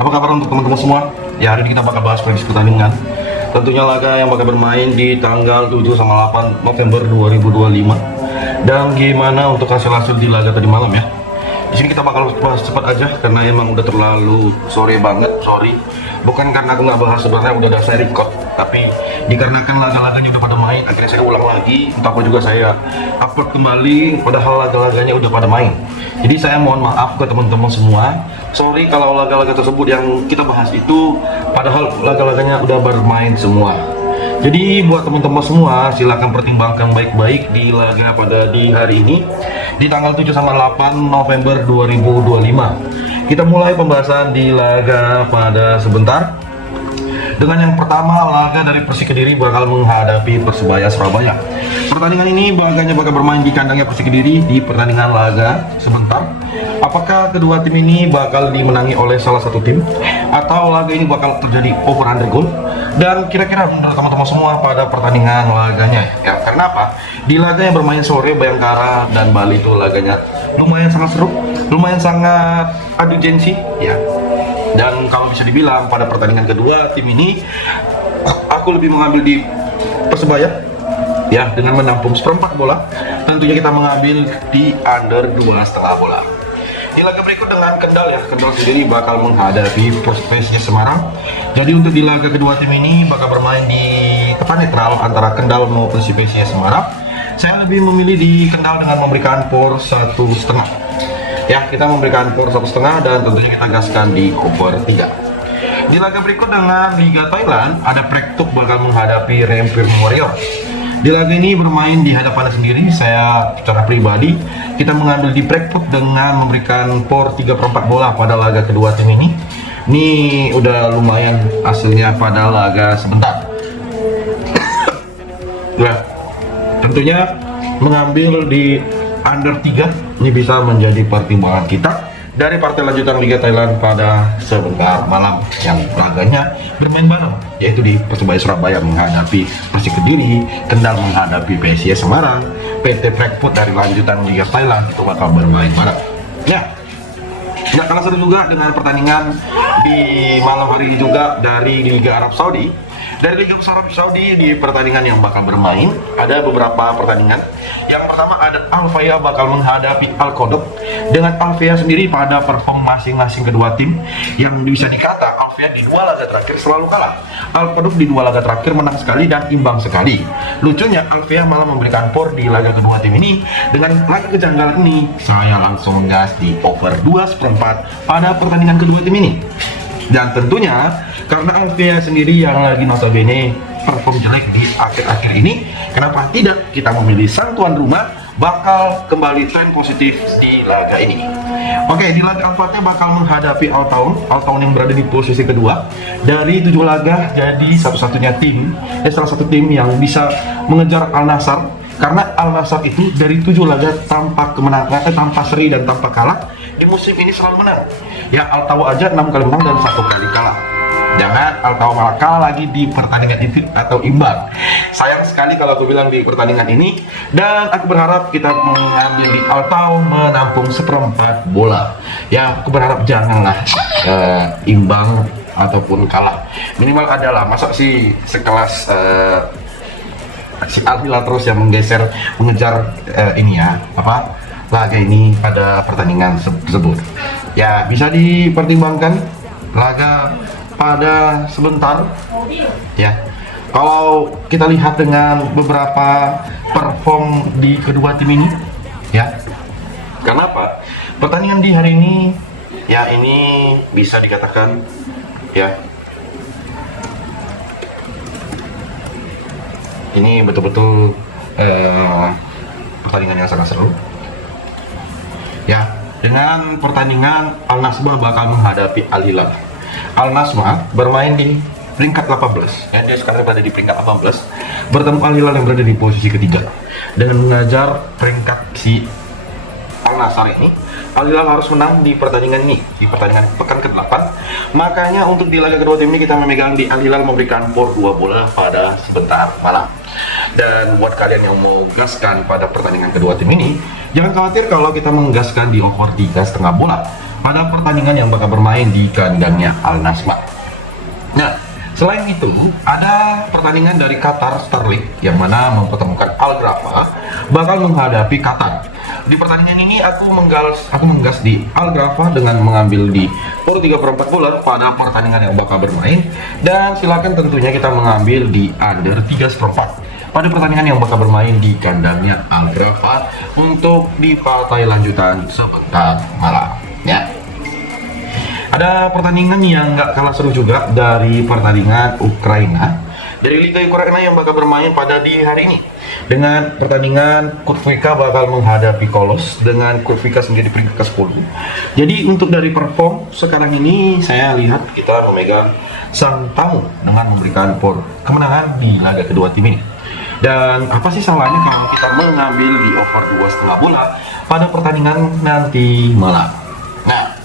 Apa kabar untuk teman-teman semua? Ya, hari ini kita bakal bahas prediksi pertandingan. Tentunya laga yang bakal bermain di tanggal 7 sama 8 November 2025. Dan gimana untuk hasil-hasil di laga tadi malam ya. Di sini kita bakal bahas cepat aja karena emang udah terlalu sore banget, sorry. Bukan karena aku nggak bahas, sebenarnya udah ada saya record, tapi dikarenakan laga-laganya udah pada main, akhirnya saya ulang lagi. Entah apa juga saya upload kembali, padahal laga-laganya udah pada main. Jadi saya mohon maaf ke teman-teman semua. Sorry kalau laga-laga tersebut yang kita bahas itu, padahal laga-laganya udah bermain semua. Jadi buat teman-teman semua silakan pertimbangkan baik-baik di laga pada di hari ini di tanggal 7 sama 8 November 2025. Kita mulai pembahasan di laga pada sebentar. Dengan yang pertama, laga dari Persik Kediri bakal menghadapi Persebaya Surabaya. Pertandingan ini laganya bakal bermain di kandangnya Persik Kediri di pertandingan laga sebentar. Apakah kedua tim ini bakal dimenangi oleh salah satu tim atau laga ini bakal terjadi over under goal? Dan kira-kira menurut teman-teman semua pada pertandingan laganya ya, karena apa? Di laga yang bermain sore, Bayangkara dan Bali itu laganya lumayan sangat seru, lumayan sangat adu gengsi ya. Dan kalau bisa dibilang pada pertandingan kedua tim ini aku lebih mengambil di Persebaya ya, dengan menampung seperempat bola. Tentunya kita mengambil di under 2,5 bola. Di laga berikut dengan Kendal ya, Kendal sendiri bakal menghadapi Persija Semarang. Jadi untuk di laga kedua tim ini bakal bermain di tempat netral antara Kendal maupun Persija Semarang. Saya lebih memilih di Kendal dengan memberikan por 1,5. Ya, kita memberikan por 1,5 dan tentunya kita gaskan di over 3. Di laga berikut dengan Liga Thailand, ada Prektuk bakal menghadapi Rempir Warrior. Di laga ini bermain di hadapan sendiri, saya secara pribadi kita mengambil di Prektuk dengan memberikan por 3/4 bola pada laga kedua tim ini. Ini udah lumayan hasilnya pada laga sebentar. Nah, tentunya mengambil di under 3 ini bisa menjadi pertimbangan kita dari partai lanjutan Liga Thailand pada sebentar malam yang laganya bermain bareng, yaitu di Persebaya Surabaya menghadapi Persik Kediri, Kendal menghadapi PSIS Semarang, PT Frankfurt dari lanjutan Liga Thailand itu bakal bermain bareng. Ya, nggak kalah seru juga dengan pertandingan di malam hari ini juga dari Liga Arab Saudi. Dari Liga Arab Saudi di pertandingan yang bakal bermain ada beberapa pertandingan. Yang pertama ada Al-Faya bakal menghadapi Al-Qodok. Dengan Al-Faya sendiri pada perform masing-masing kedua tim yang bisa dikata Al-Faya di 2 laga terakhir selalu kalah. Al-Qodok di 2 laga terakhir menang sekali dan imbang sekali. Lucunya Al-Faya malah memberikan por di laga kedua tim ini. Dengan laga kejanggalan ini saya langsung gas di over 2/4 pada pertandingan kedua tim ini. Dan tentunya karena Alvia sendiri yang lagi notabene perform jelek di akhir-akhir ini, kenapa tidak kita memilih sang tuan rumah bakal kembali tren positif di laga ini. Oke, di laga Al-Fatih bakal menghadapi Al-Taun yang berada di posisi kedua dari 7 laga, jadi satu-satunya tim, salah satu tim yang bisa mengejar Al-Nassr. Karena Al-Nassr itu dari 7 laga tanpa kemenangan, tanpa seri dan tanpa kalah di musim ini selalu menang. Ya, Al-Taw aja 6 kali menang dan 1 kali kalah. Jangan Al-Taw malah kalah lagi di pertandingan itu atau imbang. Sayang sekali kalau aku bilang di pertandingan ini. Dan aku berharap kita mengambil di Al-Taw menampung 1/4 bola. Ya, aku berharap janganlah imbang ataupun kalah. Minimal adalah masa sih sekelas Al-Hilal terus yang mengejar ini ya, apa laga ini pada pertandingan tersebut. Ya, bisa dipertimbangkan laga pada sebentar ya. Kalau kita lihat dengan beberapa perform di kedua tim ini ya. Kenapa? Pertandingan di hari ini ya, ini bisa dikatakan ya, ini betul-betul pertandingan yang sangat seru ya. Dengan pertandingan Al-Nasbah bakal menghadapi Al-Hilal. Al-Nasbah bermain di peringkat 18 ya, dia sekarang berada di peringkat 18 bertemu Al-Hilal yang berada di posisi ketiga. Dengan mengajar peringkat si Al-Nassr ini, Al-Hilal harus menang di pertandingan ini, di pertandingan pekan ke-8. Makanya untuk di laga kedua tim ini kita memegang di Al-Hilal memberikan por 2 bola pada sebentar malam. Dan buat kalian yang mau gaskan pada pertandingan kedua tim ini, jangan khawatir kalau kita menggaskan di over 3,5 bola. pada pertandingan yang bakal bermain di kandangnya Al Nasba. Nah, selain itu ada pertandingan dari Qatar Star League yang mana mempertemukan Al Gharafa bakal menghadapi Qatar. Di pertandingan ini aku menggas di Al Gharafa dengan mengambil di por 3/4 bola pada pertandingan yang bakal bermain, dan silakan tentunya kita mengambil di under 3/4 pada pertandingan yang bakal bermain di kandangnya Al Gharafa untuk di partai lanjutan sebentar malam ya. Ada pertandingan yang nggak kalah seru juga dari pertandingan Ukraina dari Liga Ukraina yang bakal bermain pada di hari ini, dengan pertandingan Kurvika bakal menghadapi Kolos dengan Kurvika sendiri di peringkat ke-10. Jadi untuk dari perform sekarang ini saya lihat kita memegang sang tamu dengan memberikan por kemenangan di laga kedua tim ini. Dan apa sih salahnya kalau kita mengambil di over 2,5 bola pada pertandingan nanti malam. Nah,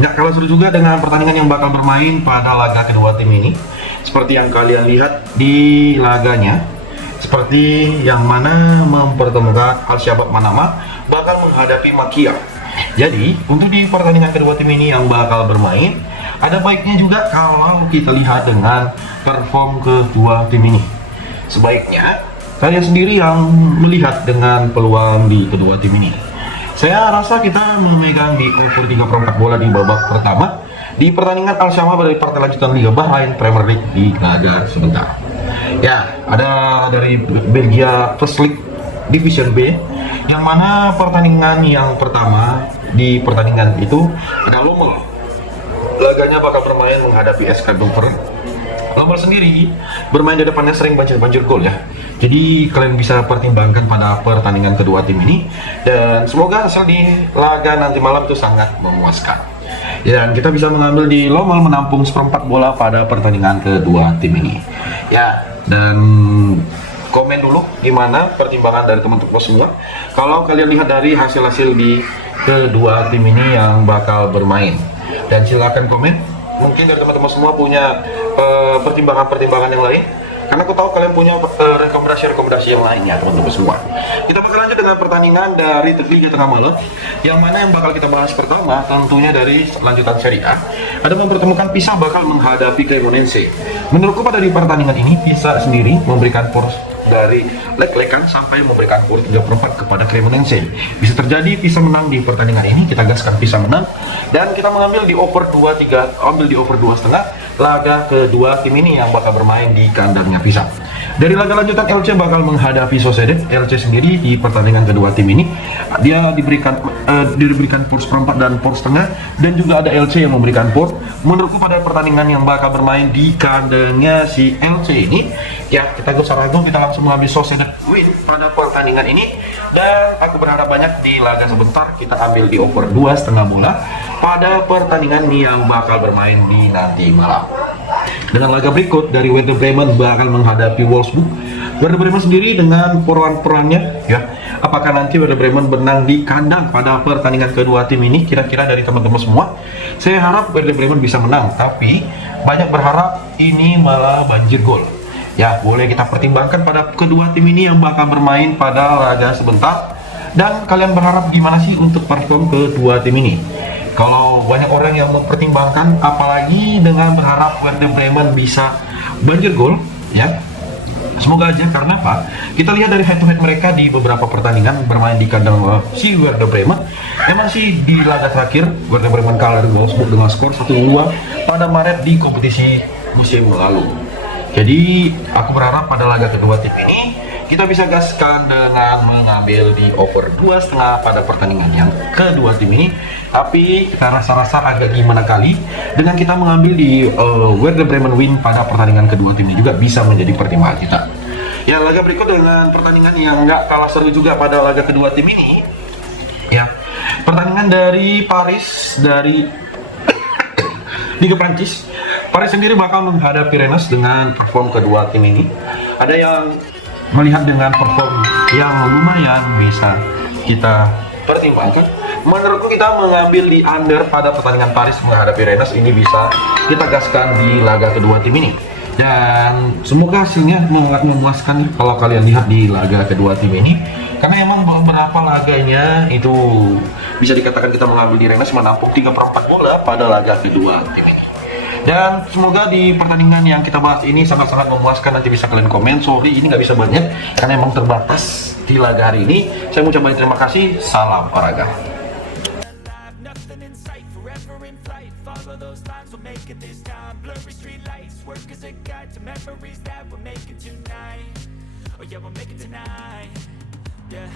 nggak kalah seru juga dengan pertandingan yang bakal bermain pada laga kedua tim ini. Seperti yang kalian lihat di laganya, seperti yang mana mempertemukan Al Shabab Manama bakal menghadapi Makia. Jadi untuk di pertandingan kedua tim ini yang bakal bermain, ada baiknya juga kalau kita lihat dengan perform kedua tim ini. Sebaiknya kalian sendiri yang melihat dengan peluang di kedua tim ini. Saya rasa kita memegang di over 3/4 bola di babak pertama di pertandingan Al Shabab dari partai lanjutan Liga Bahrain Premier League di laga sebentar. Ya, ada dari Belgia First League Division B, yang mana pertandingan yang pertama di pertandingan itu ada Lommel. Laganya bakal bermain menghadapi SK Dover. Lommel sendiri bermain di depannya sering banjir gol ya. Jadi kalian bisa pertimbangkan pada pertandingan kedua tim ini, dan semoga hasil di laga nanti malam itu sangat memuaskan. Dan kita bisa mengambil di Lommel menampung 1/4 bola pada pertandingan kedua tim ini. Ya, dan komen dulu gimana pertimbangan dari teman-teman semua kalau kalian lihat dari hasil-hasil di kedua tim ini yang bakal bermain. Dan silakan komen, mungkin dari teman-teman semua punya pertimbangan-pertimbangan yang lain, karena aku tahu kalian punya rekomendasi yang lainnya teman-teman semua. Kita bakal lanjut dengan pertandingan dari Liga Tengah Malam, yang mana yang bakal kita bahas pertama tentunya dari lanjutan Serie A. Ada mempertemukan Pisa bakal menghadapi Cremonense. Menurutku pada di pertandingan ini Pisa sendiri memberikan dari lek-lekan sampai memberikan por 3/4 kepada Cremonense. Bisa terjadi Pisa menang di pertandingan ini, kita gaskan Pisa menang, dan kita mengambil di over 2,3, ambil di over 2,5 laga kedua tim ini yang bakal bermain di kandangnya Pisa. Dari laga lanjutan LC bakal menghadapi Sociedad. LC sendiri di pertandingan kedua tim ini dia diberikan por 1/4 dan por 1/2, dan juga ada LC yang memberikan por. Menurutku pada pertandingan yang bakal bermain di kandangnya si LC ini, ya kita gak usah ragu, kita langsung mengambil Sociedad win pada pertandingan ini, dan aku berharap banyak di laga sebentar kita ambil di over 2,5 bola pada pertandingan yang bakal bermain di nanti malam. Dengan laga berikut dari Werder Bremen bakal menghadapi Wolfsburg. Werder Bremen sendiri dengan perannya ya, apakah nanti Werder Bremen menang di kandang pada pertandingan kedua tim ini? Kira-kira dari teman-teman semua, saya harap Werder Bremen bisa menang, tapi banyak berharap ini malah banjir gol. Ya, boleh kita pertimbangkan pada kedua tim ini yang bakal bermain pada laga sebentar. Dan kalian berharap gimana sih untuk perform kedua tim ini? Kalau banyak orang yang mempertimbangkan, apalagi dengan berharap Werder Bremen bisa banjir gol, ya. Semoga aja, karena apa? Kita lihat dari head-to-head mereka di beberapa pertandingan bermain di kandang si Werder Bremen. Memang sih di laga terakhir Werder Bremen kalah dari Wolfsburg dengan skor 1-2 pada Maret di kompetisi musim lalu. Jadi aku berharap pada laga kedua tim ini kita bisa gaskan dengan mengambil di over 2,5 pada pertandingan yang kedua tim ini. Tapi kita rasa-rasa agak gimana kali dengan kita mengambil di Werder Bremen win pada pertandingan kedua tim ini juga bisa menjadi pertimbangan kita. Ya, laga berikut dengan pertandingan yang nggak kalah seru juga pada laga kedua tim ini. Ya, pertandingan dari Paris dari Liga Prancis. Paris sendiri bakal menghadapi Rennes dengan perform kedua tim ini. Ada yang melihat dengan perform yang lumayan bisa kita pertimbangkan. Menurutku kita mengambil di under pada pertandingan Paris menghadapi Rennes ini bisa kita gaskan di laga kedua tim ini. Dan semoga hasilnya sangat memuaskan kalau kalian lihat di laga kedua tim ini, karena emang beberapa laganya itu bisa dikatakan kita mengambil di Rennes menampuk 3/4 bola pada laga kedua tim ini. Dan semoga di pertandingan yang kita bahas ini sangat-sangat memuaskan. Nanti bisa kalian komen. Sorry ini nggak bisa banyak karena emang terbatas di laga hari ini. Saya mau ucapkan terima kasih. Salam olahraga. Oh yeah, we'll make it tonight. Yeah.